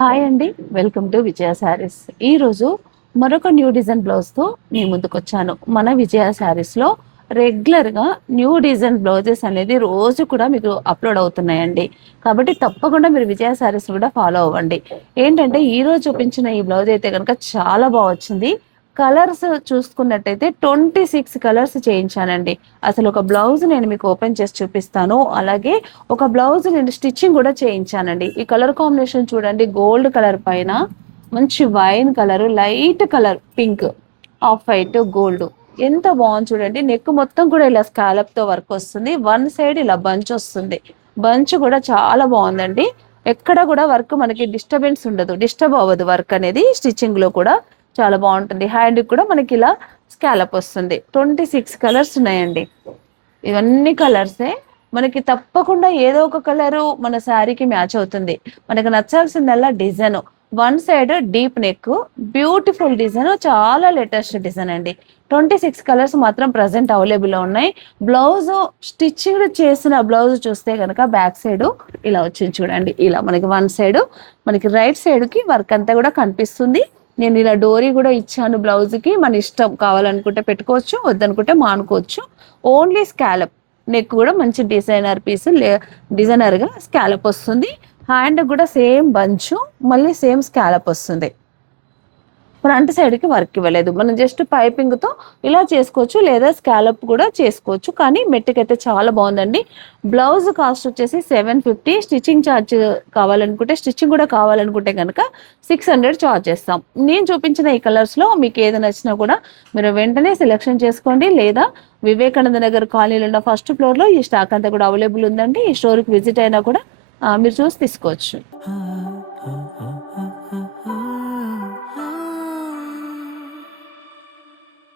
Hi అండి, welcome to విజయ శారీస్. ఈరోజు మరొక న్యూ డిజైన్ బ్లౌజ్తో మీ ముందుకు వచ్చాను. మన విజయ శారీస్లో రెగ్యులర్గా న్యూ డిజైన్ బ్లౌజెస్ అనేది రోజు కూడా మీకు అప్లోడ్ అవుతున్నాయండి. కాబట్టి తప్పకుండా మీరు విజయ శారీస్ కూడా ఫాలో అవ్వండి. ఏంటంటే ఈరోజు చూపించిన ఈ బ్లౌజ్ అయితే కనుక చాలా బాగా వచ్చింది. కలర్స్ చూసుకున్నట్టయితే 26 కలర్స్ చేయించానండి. అసలు ఒక బ్లౌజ్ నేను మీకు ఓపెన్ చేసి చూపిస్తాను. అలాగే ఒక బ్లౌజ్ నేను స్టిచ్చింగ్ కూడా చేయించానండి. ఈ కలర్ కాంబినేషన్ చూడండి, గోల్డ్ కలర్ పైన మంచి wine colour, light colour pink, off white, gold ఎంత బాగుంది చూడండి. నెక్ మొత్తం కూడా ఇలా స్కాలప్ తో వర్క్ వస్తుంది. వన్ సైడ్ ఇలా బంచ్ వస్తుంది. బంచ్ కూడా చాలా బాగుందండి. ఎక్కడ కూడా వర్క్ మనకి డిస్టర్బెన్స్ ఉండదు, డిస్టర్బ్ అవ్వదు. వర్క్ అనేది స్టిచ్చింగ్ లో కూడా చాలా బాగుంటుంది. హ్యాండ్ కూడా మనకి ఇలా స్కాలప్ వస్తుంది. 26 కలర్స్ ఉన్నాయండి. ఇవన్నీ కలర్సే మనకి తప్పకుండా ఏదో ఒక కలరు మన శారీకి మ్యాచ్ అవుతుంది. మనకు నచ్చాల్సిందల్లా design. One side deep neck, beautiful design, చాలా లేటెస్ట్ డిజైన్ అండి. 26 కలర్స్ మాత్రం ప్రజెంట్ అవైలబుల్లో ఉన్నాయి. బ్లౌజ్ స్టిచ్చింగ్ చేసిన బ్లౌజ్ చూస్తే కనుక బ్యాక్ సైడ్ ఇలా వచ్చింది చూడండి. ఇలా మనకి వన్ సైడ్, మనకి రైట్ సైడ్ కి వర్క్ అంతా కూడా కనిపిస్తుంది. నేను ఇలా డోరీ కూడా ఇచ్చాను బ్లౌజ్ కి. మన ఇష్టం, కావాలనుకుంటే పెట్టుకోవచ్చు, వద్దనుకుంటే మానుకోవచ్చు. ఓన్లీ స్కాలప్ నెక్ కూడా మంచి డిజైనర్ పీస్, డిజైనర్ గా స్కాలప్ వస్తుంది. హ్యాండ్ కూడా సేమ్ బంచు, మళ్ళీ సేమ్ స్కాలప్ వస్తుంది. ఫ్రంట్ సైడ్ కి వర్క్ ఇవ్వలేదు. మనం జస్ట్ పైపింగ్ తో ఇలా చేసుకోవచ్చు, లేదా స్కాలప్ కూడా చేసుకోవచ్చు. కానీ మెట్టుకైతే చాలా బాగుందండి. బ్లౌజ్ కాస్ట్ వచ్చేసి 750. స్టిచ్చింగ్ ఛార్జ్ కావాలనుకుంటే, స్టిచ్చింగ్ కూడా కావాలనుకుంటే కనుక 600 ఛార్జ్ చేస్తాం. నేను చూపించిన ఈ కలర్స్ లో మీకు ఏది నచ్చినా కూడా మీరు వెంటనే సెలెక్షన్ చేసుకోండి. లేదా వివేకానంద నగర్ కాలనీలో ఉన్న ఫస్ట్ ఫ్లోర్ లో ఈ స్టాక్ అంతా కూడా అవైలబుల్ ఉందండి. ఈ స్టోర్కి విజిట్ అయినా కూడా మీరు చూసి తీసుకోవచ్చు.